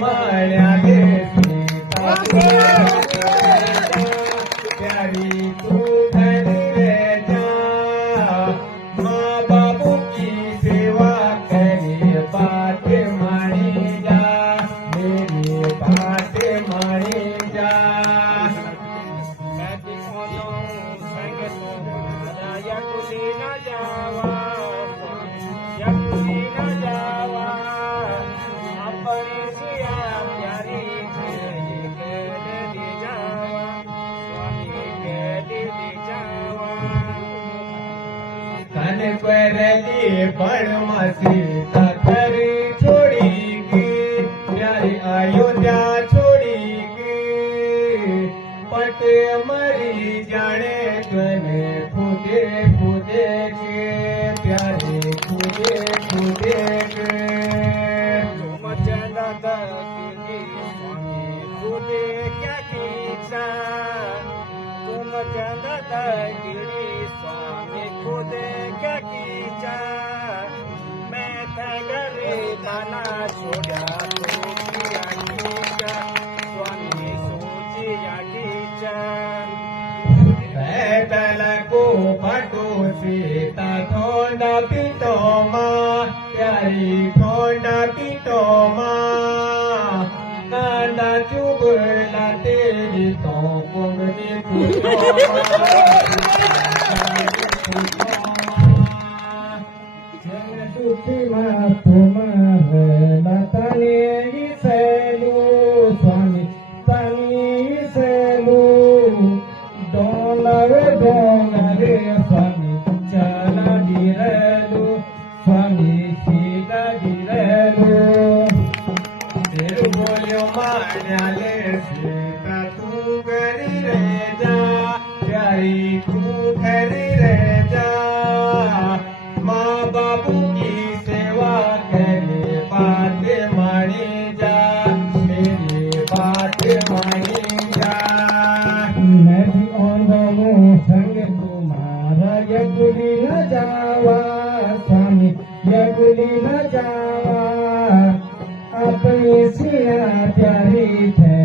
माण्याले सीता प्यारी तू घरी रह जा माँ बाबू की सेवा करे बात मानी जा मेरी बात मानी जा कन करली पण सीता घर छोड़ी की प्यारी अयोध्या छोड़ी की पट मरी जाने तने खुदे खुदे के प्यारे खुदे खुदे के तुम चला खुदे क्या कीचा तुम चला स्वामी खुदे क्या कीचा मैं घरे दाना छोड़ा तो किया कीचा स्वामी सोचिया कीचा पैदल को बटो सीता थोड़ा पीटो माँ प्यारी थोड़ा पीटो माँ कांदा चुगला तेरी तो कुंगली पूछो स्वामी तनी सैलू डोंगरे स्वामी चला गिरलू स्वामी सीधा गिरलू तेरू बोलियो मान्याले सीता तू घरी रह जा प्यारी तू घरी रह जा माँ बाबू की सेवा करे बात मानी जा मेरी बात मानी जा मैं भी औंधो संग तुम्हारा यकुली न जावा स्वामी यकुली न जावा अपनी सिया प्यारी थे